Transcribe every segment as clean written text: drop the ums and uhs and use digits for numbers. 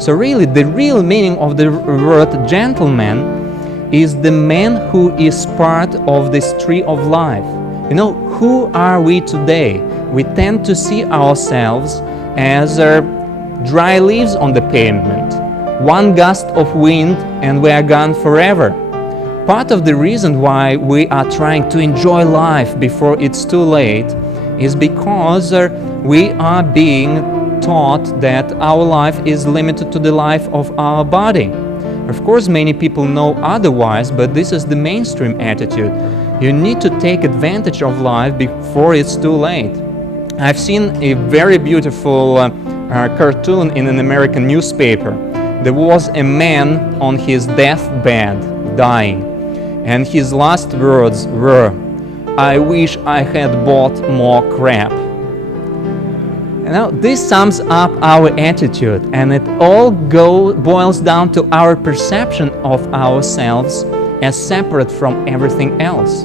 So really, the real meaning of the word gentleman is the man who is part of this tree of life. You know, who are we today? We tend to see ourselves as dry leaves on the pavement. One gust of wind and we are gone forever. Part of the reason why we are trying to enjoy life before it's too late is because we are being taught that our life is limited to the life of our body. Of course, many people know otherwise, but this is the mainstream attitude. You need to take advantage of life before it's too late. I've seen a very beautiful cartoon in an American newspaper. There was a man on his deathbed, dying, and his last words were, "I wish I had bought more crap." Now, this sums up our attitude, and it all boils down to our perception of ourselves as separate from everything else.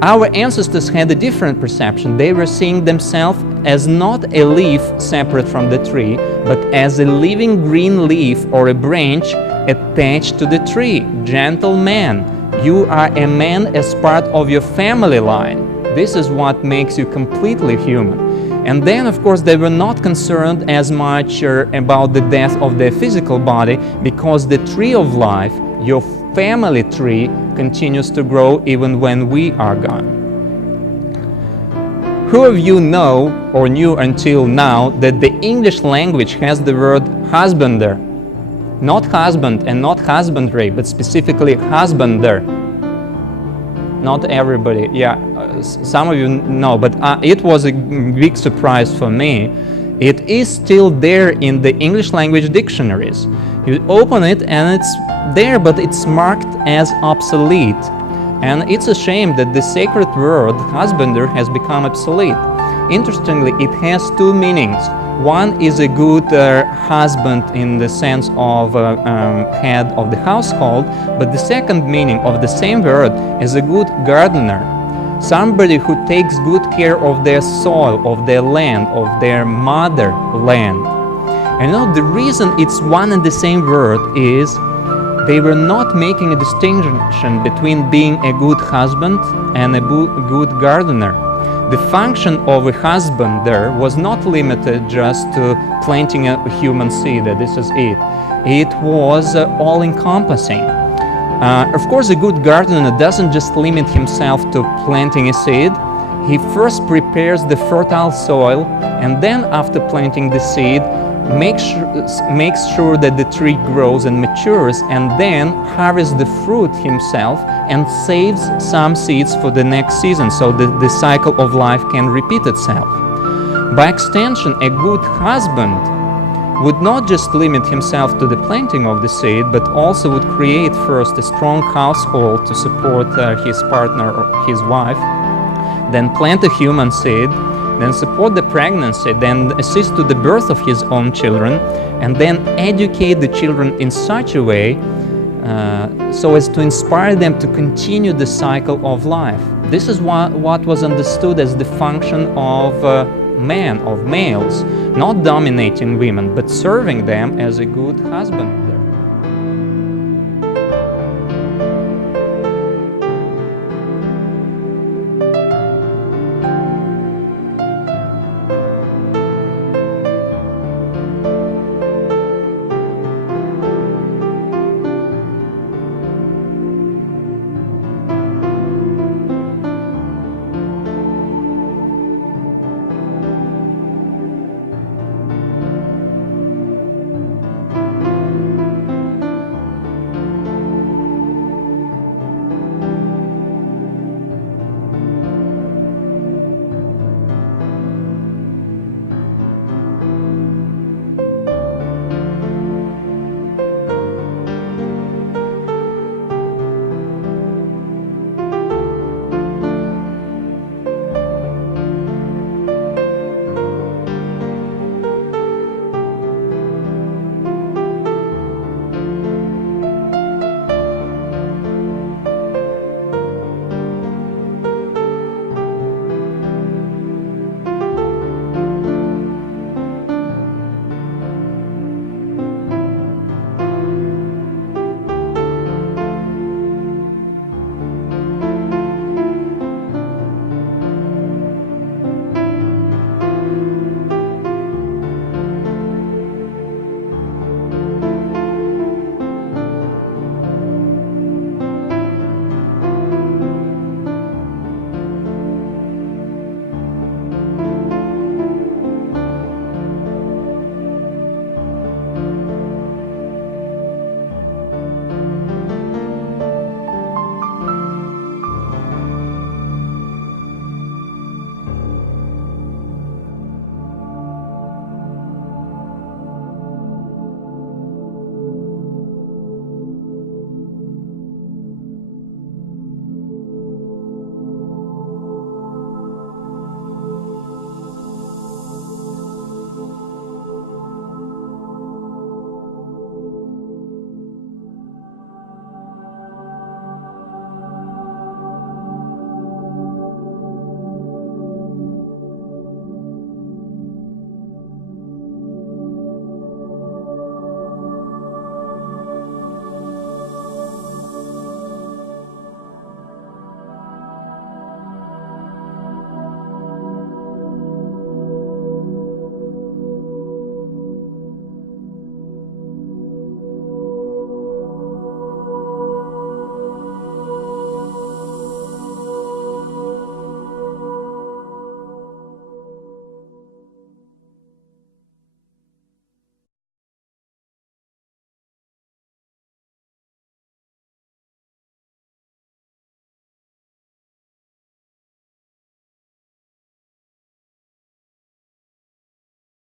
Our ancestors had a different perception. They were seeing themselves as not a leaf separate from the tree, but as a living green leaf or a branch attached to the tree. Gentleman, you are a man as part of your family line. This is what makes you completely human. And then, of course, they were not concerned as much about the death of their physical body, because the tree of life, your family tree, continues to grow even when we are gone. Who of you know or knew until now that the English language has the word husbander? Not husband and not husbandry, but specifically husbander. Not everybody, yeah, some of you know, but it was a big surprise for me. It is still there in the English language dictionaries. You open it and it's there, but it's marked as obsolete. And it's a shame that the sacred word husbander has become obsolete. Interestingly, it has two meanings. One is a good husband in the sense of head of the household, but the second meaning of the same word is a good gardener. Somebody who takes good care of their soil, of their land, of their motherland. And now the reason it's one and the same word is they were not making a distinction between being a good husband and a good gardener. The function of a husbander was not limited just to planting a human seed. This is it. It was all-encompassing. Of course, a good gardener doesn't just limit himself to planting a seed. He first prepares the fertile soil, and then after planting the seed, makes sure that the tree grows and matures, and then harvests the fruit himself and saves some seeds for the next season, so that the cycle of life can repeat itself. By extension, a good husband would not just limit himself to the planting of the seed, but also would create first a strong household to support his partner or his wife, then plant a human seed, then support the pregnancy, then assist to the birth of his own children, and then educate the children in such a way so as to inspire them to continue the cycle of life. This is what was understood as the function of men, of males, not dominating women, but serving them as a good husband.